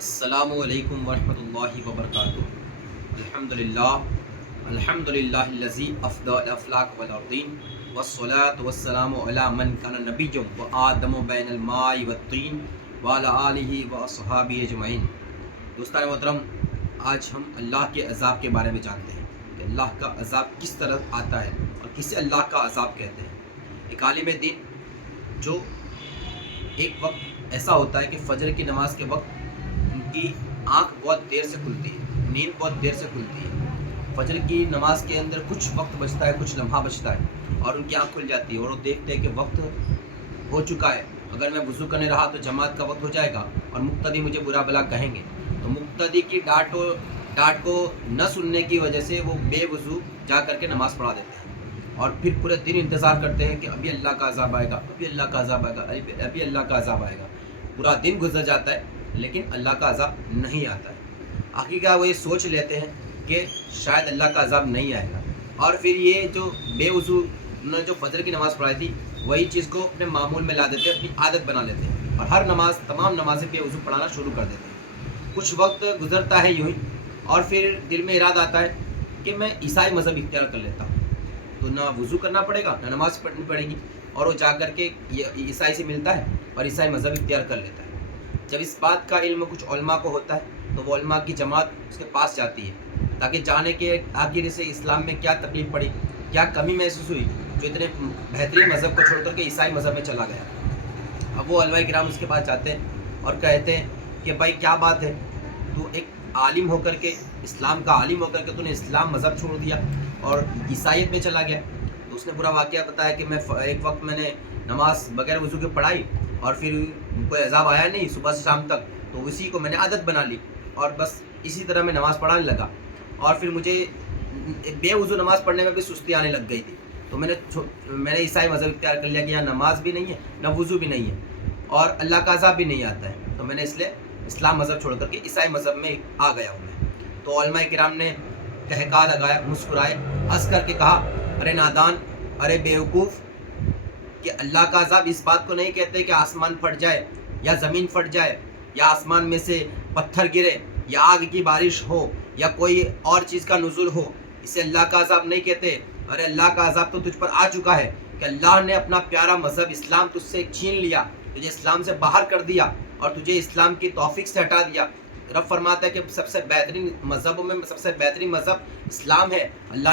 السلام علیکم ورحمۃ اللہ وبرکاتہ۔ الحمدللہ الذی افضل الافلاک والارضین والصلاة والسلام علی من کان نبیا وآدم بین الماء والطین وعلی آلہ واصحابہ اجمعین۔ دوستان محترم، آج ہم اللہ کے عذاب کے بارے میں جانتے ہیں کہ اللہ کا عذاب کس طرح آتا ہے اور کسے اللہ کا عذاب کہتے ہیں۔ ایک عالم دین جو ایک وقت ایسا ہوتا ہے کہ فجر کی نماز کے وقت ان کی آنکھ بہت دیر سے کھلتی ہے، نیند بہت دیر سے کھلتی ہے۔ فجر کی نماز کے اندر کچھ وقت بچتا ہے، کچھ لمحہ بچتا ہے اور ان کی آنکھ کھل جاتی ہے اور وہ دیکھتے ہیں کہ وقت ہو چکا ہے، اگر میں وضو کرنے رہا تو جماعت کا وقت ہو جائے گا اور مقتدی مجھے برا بلا کہیں گے۔ تو مقتدی کی ڈانٹ کو نہ سننے کی وجہ سے وہ بے وضو جا کر کے نماز پڑھا دیتے ہیں اور پھر پورے دن انتظار کرتے ہیں کہ ابھی اللہ کا عذاب آئے گا، ابھی اللہ کا عذاب آئے گا، ابھی اللہ کا عذاب آئے گا۔ پورا دن گزر جاتا ہے لیکن اللہ کا عذاب نہیں آتا ہے۔ آخر کیا وہ یہ سوچ لیتے ہیں کہ شاید اللہ کا عذاب نہیں آئے گا، اور پھر یہ جو بے وضو انہوں نے جو فجر کی نماز پڑھائی تھی وہی چیز کو اپنے معمول میں لا دیتے ہیں، اپنی عادت بنا لیتے ہیں اور ہر نماز تمام نمازیں بے وضو پڑھانا شروع کر دیتے ہیں۔ کچھ وقت گزرتا ہے یوں ہی اور پھر دل میں ارادہ آتا ہے کہ میں عیسائی مذہب اختیار کر لیتا ہوں، تو نہ وضو کرنا پڑے گا نہ نماز پڑھنی پڑے گی، اور وہ جا کر کے عیسائی سے ملتا ہے اور عیسائی مذہب اختیار کر لیتا ہے۔ جب اس بات کا علم کچھ علماء کو ہوتا ہے تو وہ علماء کی جماعت اس کے پاس جاتی ہے تاکہ جانے کے آخر سے اسلام میں کیا تکلیف پڑی، کیا کمی محسوس ہوئی جو اتنے بہترین مذہب کو چھوڑ کر کے عیسائی مذہب میں چلا گیا۔ اب وہ علماء کرام اس کے پاس جاتے ہیں اور کہتے ہیں کہ بھائی کیا بات ہے، تو ایک عالم ہو کر کے، اسلام کا عالم ہو کر کے تو نے اسلام مذہب چھوڑ دیا اور عیسائیت میں چلا گیا۔ تو اس نے پورا واقعہ بتایا کہ ایک وقت میں نے نماز بغیر وضو کے پڑھائی اور پھر کوئی عذاب آیا نہیں صبح سے شام تک، تو اسی کو میں نے عادت بنا لی اور بس اسی طرح میں نماز پڑھانے لگا، اور پھر مجھے بے وضو نماز پڑھنے میں بھی سستی آنے لگ گئی تھی، تو میں نے عیسائی مذہب اختیار کر لیا کہ یہاں نماز بھی نہیں ہے، نہ وضو بھی نہیں ہے اور اللہ کا عذاب بھی نہیں آتا ہے، تو میں نے اس لیے اسلام مذہب چھوڑ کر کے عیسائی مذہب میں آ گیا ہوں میں۔ تو علماء کرام نے ٹہکا لگایا، مسکرائے، ہنس کر کے کہا ارے نادان، ارے بیوقوف، کہ اللہ کا عذاب اس بات کو نہیں کہتے کہ آسمان پھٹ جائے یا زمین پھٹ جائے یا آسمان میں سے پتھر گرے یا آگ کی بارش ہو یا کوئی اور چیز کا نزول ہو، اسے اللہ کا عذاب نہیں کہتے۔ ارے اللہ کا عذاب تو تجھ پر آ چکا ہے کہ اللہ نے اپنا پیارا مذہب اسلام تجھ سے چھین لیا، تجھے اسلام سے باہر کر دیا اور تجھے اسلام کی توفیق سے ہٹا دیا۔ رب فرماتا ہے کہ سب سے بہترین مذہبوں میں سب سے بہترین مذہب اسلام ہے۔ اللہ